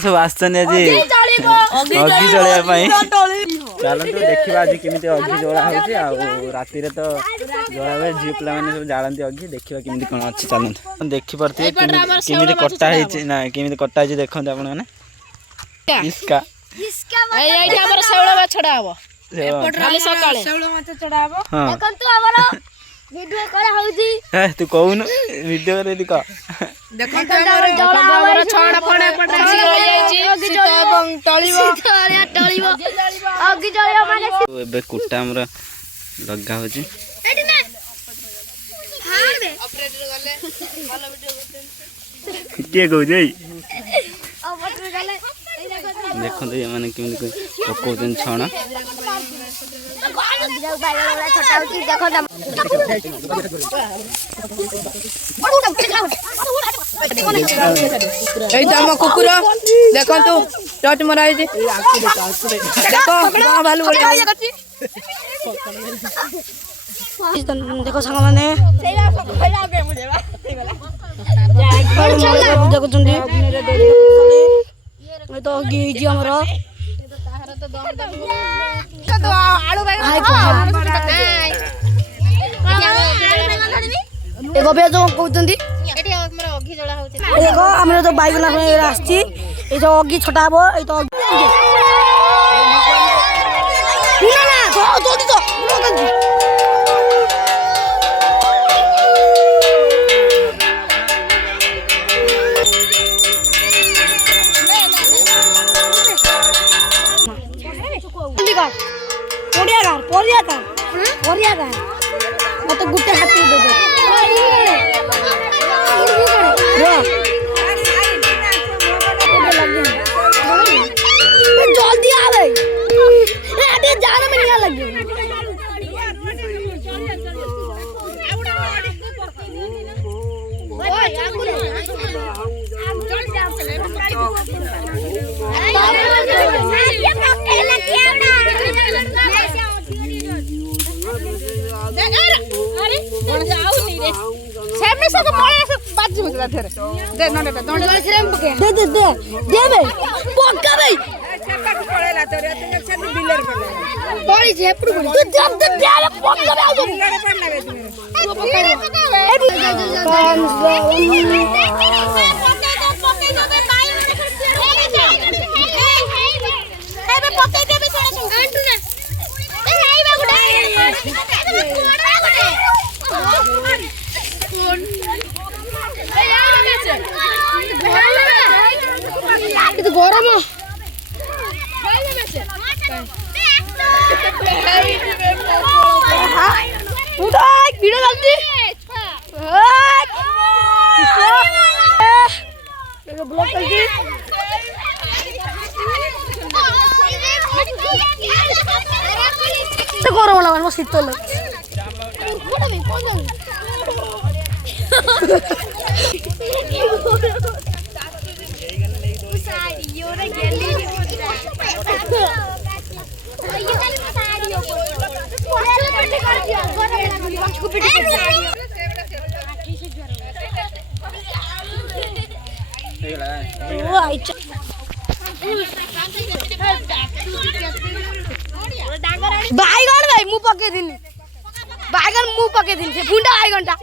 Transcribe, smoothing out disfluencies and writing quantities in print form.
सब आसछन आज अग्नि जलाया चलतु देखा आज केमी अग्नि जला हो राति तो जला हुए झील पे सब जाती अग्नि देखा केमी कौन अच्छी चलते देखिपे केमी कटा ना केमी कटा देखते आपने इसका तू कहून वीडियो कुटा लगा हो किए कह देखो ये मैंने पकाउन छण आम कुकुर देखो टच मरा देखो सांग मैंने तो देखो आम तो बैगन अग्नि छटा हम तो मत गुटे हाथी दे जल्दी आ गई जाने में नहीं लगी गरम गरम लगा शीतल बैगन भाई मु पके दिन बैगन मु पके दिन से फुंडा बैगन टा